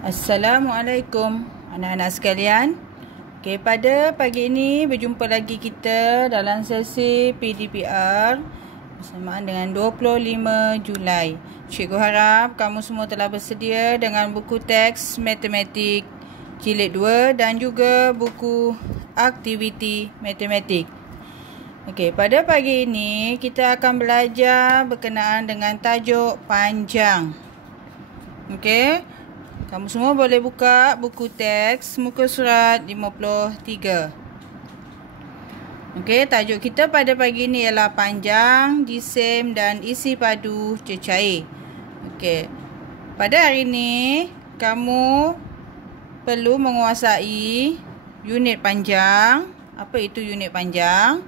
Assalamualaikum anak-anak sekalian. Okey, pada pagi ini berjumpa lagi kita dalam sesi PDPR bersamaan dengan 25 Julai. Cikgu harap kamu semua telah bersedia dengan buku teks matematik jilid 2 dan juga buku aktiviti matematik. Okey, pada pagi ini kita akan belajar berkenaan dengan tajuk panjang. Okey, kamu semua boleh buka buku teks muka surat 53. Okey, tajuk kita pada pagi ini ialah panjang, jisim dan isi padu cecair. Okey, pada hari ini kamu perlu menguasai unit panjang. Apa itu unit panjang?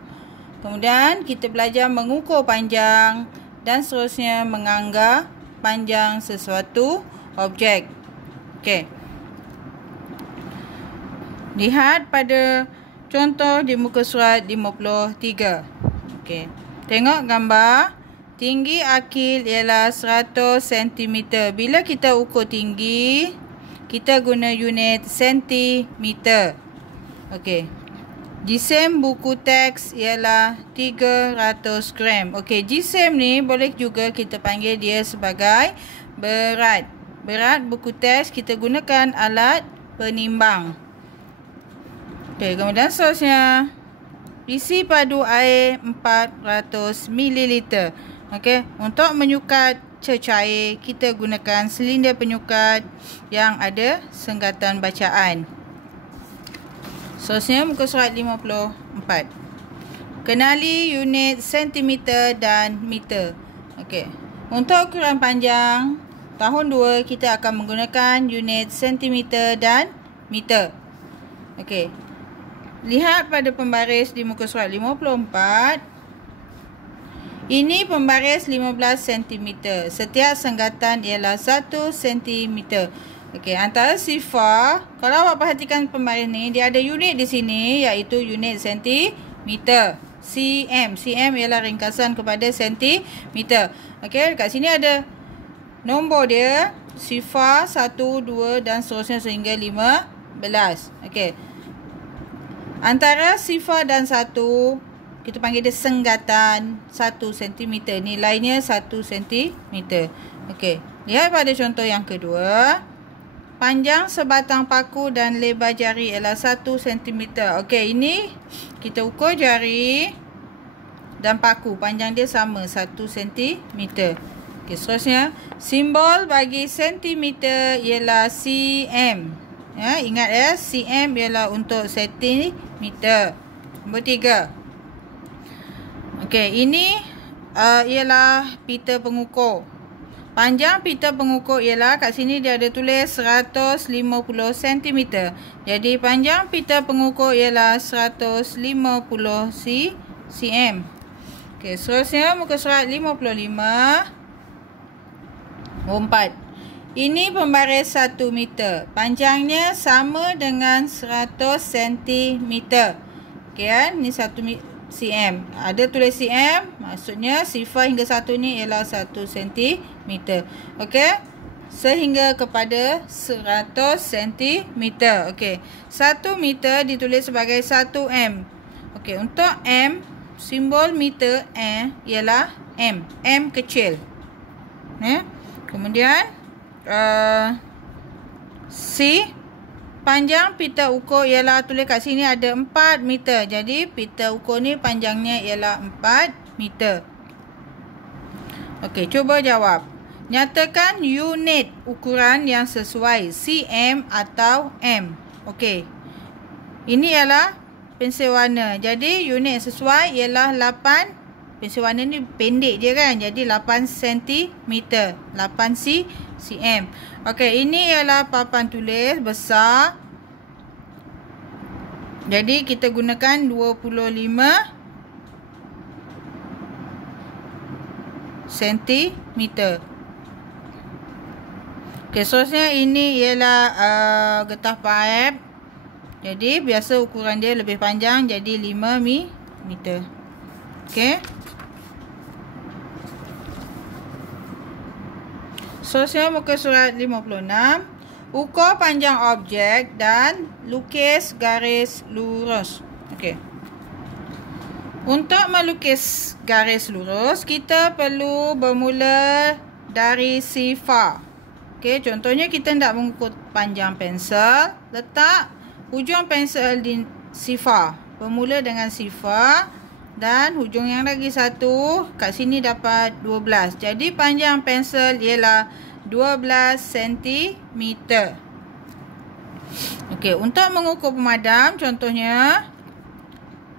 Kemudian kita belajar mengukur panjang dan seterusnya menganggap panjang sesuatu objek. Okey. Lihat pada contoh di muka surat 53. Okey. Tengok gambar. Tinggi akil ialah 100 cm. Bila kita ukur tinggi, kita guna unit sentimeter. Okey. Jisim buku teks ialah 300 gram. Okey, jisim ni boleh juga kita panggil dia sebagai berat. Berat buku teks kita gunakan alat penimbang. Okey, kemudian seterusnya isi padu air 400 ml. Okey, untuk menyukat cecair kita gunakan silinder penyukat yang ada senggatan bacaan. Seterusnya muka surat 54. Kenali unit sentimeter dan meter. Okey, untuk ukuran panjang tahun 2 kita akan menggunakan unit sentimeter dan meter. Okey. Lihat pada pembaris di muka surat 54. Ini pembaris 15 cm. Setiap senggatan ialah 1 cm. Okey, antara sifar, kalau awak perhatikan pembaris ni, dia ada unit di sini iaitu unit sentimeter. cm. cm ialah ringkasan kepada sentimeter. Okey, dekat sini ada nombor dia, sifar, 1, 2 dan seterusnya sehingga 15. Okey. Antara sifar dan 1, kita panggil dia senggatan 1 cm. Nilainya 1 cm. Okey. Lihat pada contoh yang kedua. Panjang sebatang paku dan lebar jari ialah 1 cm. Okey, ini kita ukur jari dan paku. Panjang dia sama, 1 cm. Okey, seterusnya simbol bagi sentimeter ialah cm. Ya, ingat ya, cm ialah untuk sentimeter. Nombor 3. Okey, ini ialah pita pengukur. Panjang pita pengukur ialah, kat sini dia ada tulis 150 cm. Jadi panjang pita pengukur ialah 150 cm. Okey, seterusnya muka surat 55. 4. Ini pembaris 1 meter. Panjangnya sama dengan 100 cm. Okey kan? Ini 1 cm. Ada tulis cm, maksudnya sifar hingga 1 ni ialah 1 cm. Okey? Sehingga kepada 100 cm. Okey. 1 meter ditulis sebagai 1 m. Okey, untuk m, simbol meter ialah m. M kecil. Kemudian C, panjang pita ukur ialah, tulis kat sini ada 4 meter. Jadi pita ukur ni panjangnya ialah 4 meter. Okey, cuba jawab. Nyatakan unit ukuran yang sesuai, cm atau m. Okey. Ini ialah pensel warna. Jadi unit sesuai ialah 8. Pensel warna ni pendek je kan. Jadi 8 cm. 8 cm. Okey, ini ialah papan tulis besar. Jadi kita gunakan 25 cm. Okey, seterusnya ini ialah getah paip. Jadi biasa ukuran dia lebih panjang, jadi 5 mm. Okey. Seterusnya muka surat 56. Ukur panjang objek dan lukis garis lurus. Okey. Untuk melukis garis lurus, kita perlu bermula dari sifar. Okey, contohnya kita nak mengukur panjang pensel, letak hujung pensel di sifar. Bermula dengan sifar dan hujung yang lagi satu kat sini dapat 12. Jadi panjang pensel ialah 12 cm. Okey, untuk mengukur pemadam, contohnya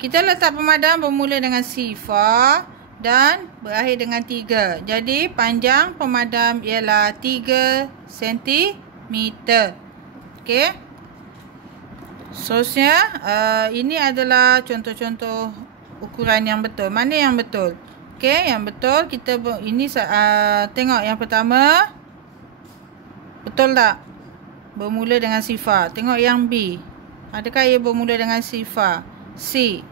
kita letak pemadam bermula dengan sifar dan berakhir dengan 3. Jadi panjang pemadam ialah 3 cm. Okey. Seterusnya, ini adalah contoh-contoh ukuran yang betul. Mana yang betul? Okey, yang betul kita ini tengok yang pertama. Betul tak? Bermula dengan sifar. Tengok yang B. Adakah ia bermula dengan sifar? C.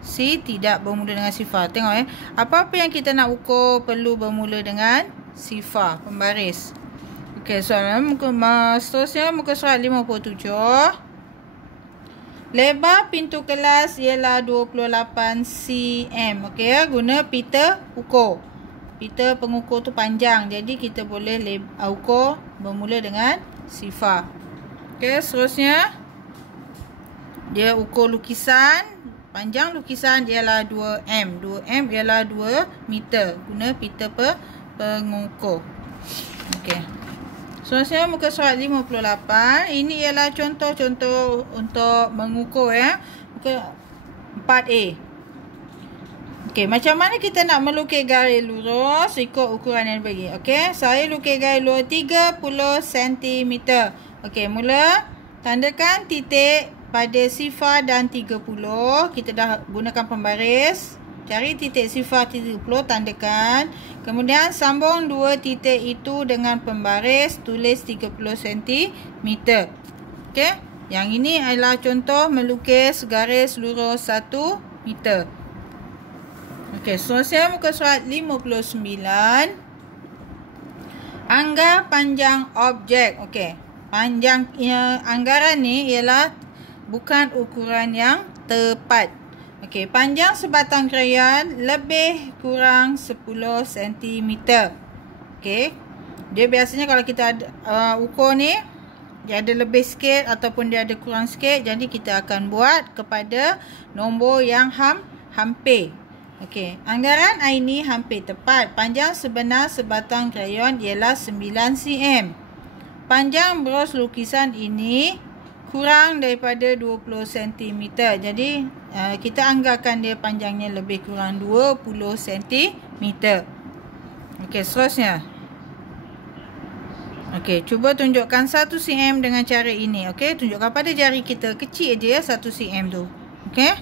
C tidak bermula dengan sifar. Tengok apa-apa yang kita nak ukur perlu bermula dengan sifar, pembaris. Okey, soalan seterusnya muka surat 57. Lebar pintu kelas ialah 28 cm. Okey, guna pita ukur. Pita pengukur tu panjang. Jadi kita boleh ukur bermula dengan sifar. Okey, seterusnya dia ukur lukisan. Panjang lukisan ialah 2M. 2M ialah 2 meter. Guna pita pengukur. Okey. Seterusnya muka surat 58. Ini ialah contoh-contoh untuk mengukur Muka 4A. Okey, macam mana kita nak melukis garis lurus ikut ukuran yang dibagi. Okey, saya lukis garis lurus 30 cm. Okey, mula tandakan titik pada sifar dan 30. Kita dah gunakan pembaris. Cari titik sifar 30, tandakan. Kemudian sambung dua titik itu dengan pembaris, tulis 30 cm. Okey, yang ini adalah contoh melukis garis lurus 1 meter. Okey, seterusnya muka surat 59. Anggar panjang objek. Okey, panjangnya anggaran ni ialah bukan ukuran yang tepat. Okey, panjang sebatang krayon lebih kurang 10 cm. Okey, dia biasanya kalau kita ukur ni, dia ada lebih sikit ataupun dia ada kurang sikit. Jadi kita akan buat kepada nombor yang hampir. Okey, anggaran ini hampir tepat. Panjang sebenar sebatang krayon ialah 9 cm. Panjang bros lukisan ini kurang daripada 20 cm. Jadi kita anggarkan dia panjangnya lebih kurang 20 cm. Okey, seterusnya. Okey, cuba tunjukkan 1 cm dengan cara ini. Okey, tunjukkan pada jari kita. Kecil je 1 cm tu. Okey.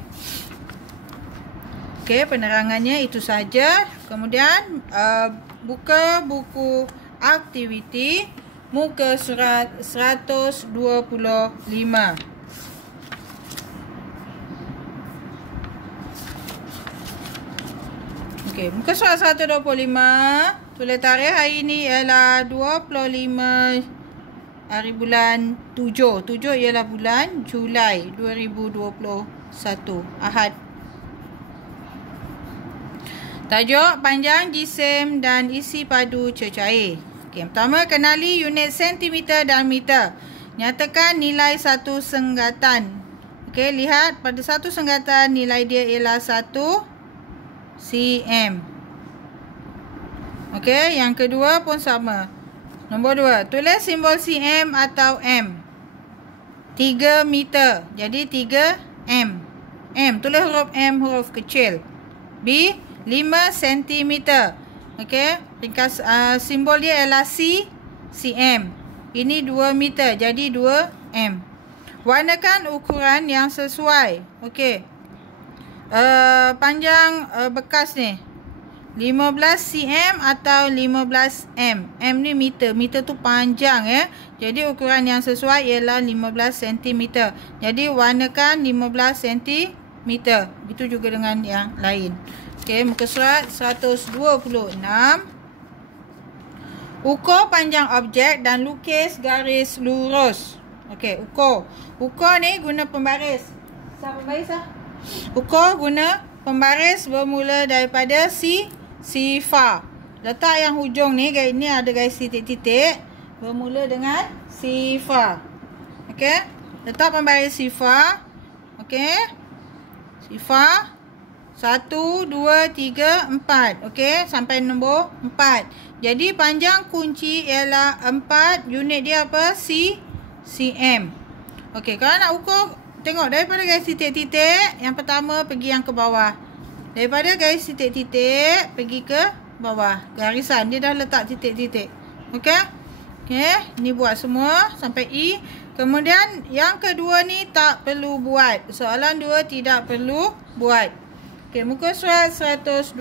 Okey, penerangannya itu saja. Kemudian buka buku aktiviti muka surat 125. Okey, muka surat 125. Tulis tarikh hari ini ialah 25 hari bulan 7. 7 ialah bulan Julai 2021. Ahad. Tajuk panjang jisim dan isi padu cecair. Okey, pertama kenali unit sentimeter dan meter. Nyatakan nilai satu senggatan. Okey, lihat pada satu senggatan nilai dia ialah 1 cm. Okey, yang kedua pun sama. Nombor 2, tulis simbol cm atau m. 3 meter. Jadi 3 m. M, tulis huruf M, huruf kecil. B, 5 cm. Okey, ringkas simbol dia ialah cm. Ini 2 meter, jadi 2 m. Warnakan ukuran yang sesuai. Okey. Panjang bekas ni 15 cm atau 15 m. M ni meter. Meter tu panjang Jadi ukuran yang sesuai ialah 15 cm. Jadi warnakan 15 cm. Begitu juga dengan yang lain. Okey, muka surat 126. Ukur panjang objek dan lukis garis lurus. Okey, ukur. Ukur ni guna pembaris. Siapa pembaris lah? Ukur guna pembaris bermula daripada sifar. Letak yang hujung ni, ni ada garis titik-titik. Bermula dengan sifar. Okey. Letak pembaris sifar. Okey. Sifar. 1, 2, 3, 4. Okey. Sampai nombor 4. Jadi panjang kunci ialah 4. Unit dia apa? cm. Okey. Kalau nak ukur, tengok daripada garis titik-titik. Yang pertama pergi yang ke bawah. Daripada garis titik-titik pergi ke bawah. Garisan. Dia dah letak titik-titik. Okey. Okey, ni buat semua sampai E. Kemudian yang kedua ni tak perlu buat. Soalan 2 tidak perlu buat. Okey, muka surat 127.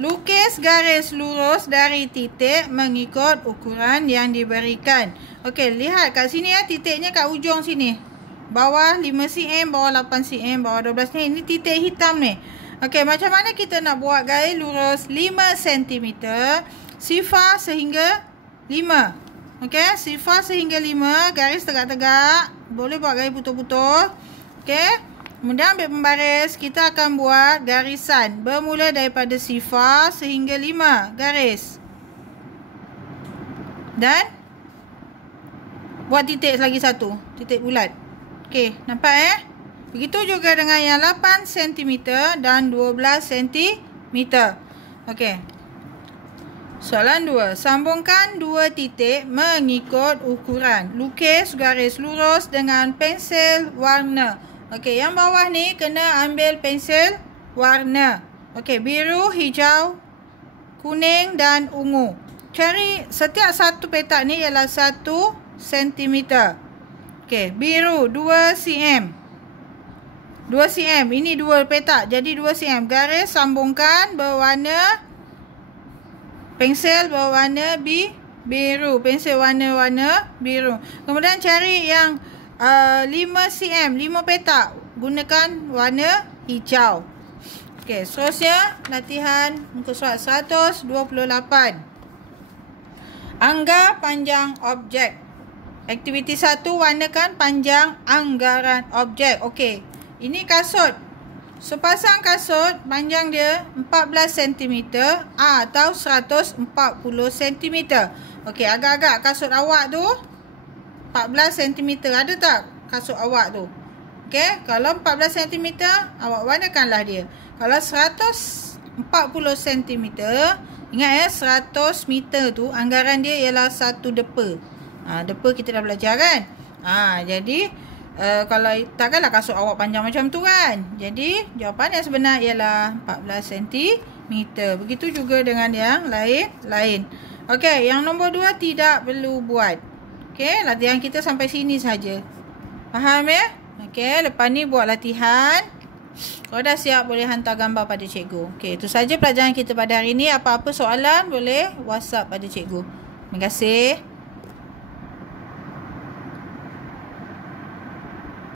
Lukis garis lurus dari titik mengikut ukuran yang diberikan. Okey, lihat kat sini ya, titiknya kat ujung sini. Bawah 5 cm, bawah 8 cm, bawah 12 cm. Ini titik hitam ni. Okey, macam mana kita nak buat garis lurus 5 cm, sifar sehingga 5. Okey, sifar sehingga 5, garis tegak-tegak. Boleh buat garis putus-putus. Okey. Kemudian ambil pembaris, kita akan buat garisan bermula daripada sifar sehingga 5 garis. Dan buat titik lagi satu, titik bulat. Okey, nampak Begitu juga dengan yang 8 cm dan 12 cm. Okey. Soalan 2. Sambungkan dua titik mengikut ukuran. Lukis garis lurus dengan pensil warna. Okey, yang bawah ni kena ambil pensil warna. Okey, biru, hijau, kuning dan ungu. Cari setiap satu petak ni ialah 1 cm. Okey, biru 2 cm. 2 cm. Ini 2 petak. Jadi 2 cm. Garis sambungkan berwarna pensil berwarna biru. Pensil warna biru. Kemudian cari yang 5 cm. 5 petak. Gunakan warna hijau. Okey, seterusnya latihan muka surat 128. Anggar panjang objek. Aktiviti 1, warnakan panjang anggaran objek. Okey, ini kasut. Sepasang kasut panjang dia 14 cm atau 140 cm. Okey, agak-agak kasut awak tu 14 cm. Ada tak kasut awak tu? Okey, kalau 14 cm awak warnakanlah dia. Kalau 140 cm, ingat 100 meter tu anggaran dia ialah 1 depa. Depa kita dah belajar kan? Jadi kalau takkanlah kasut awak panjang macam tu kan. Jadi jawapan yang sebenar ialah 14 cm. Begitu juga dengan yang lain. Okey, yang nombor 2 tidak perlu buat. Okey, latihan kita sampai sini saja. Faham ya? Okey, lepas ni buat latihan. Kalau dah siap boleh hantar gambar pada cikgu. Okey, itu saja pelajaran kita pada hari ini. Apa-apa soalan boleh WhatsApp pada cikgu. Terima kasih.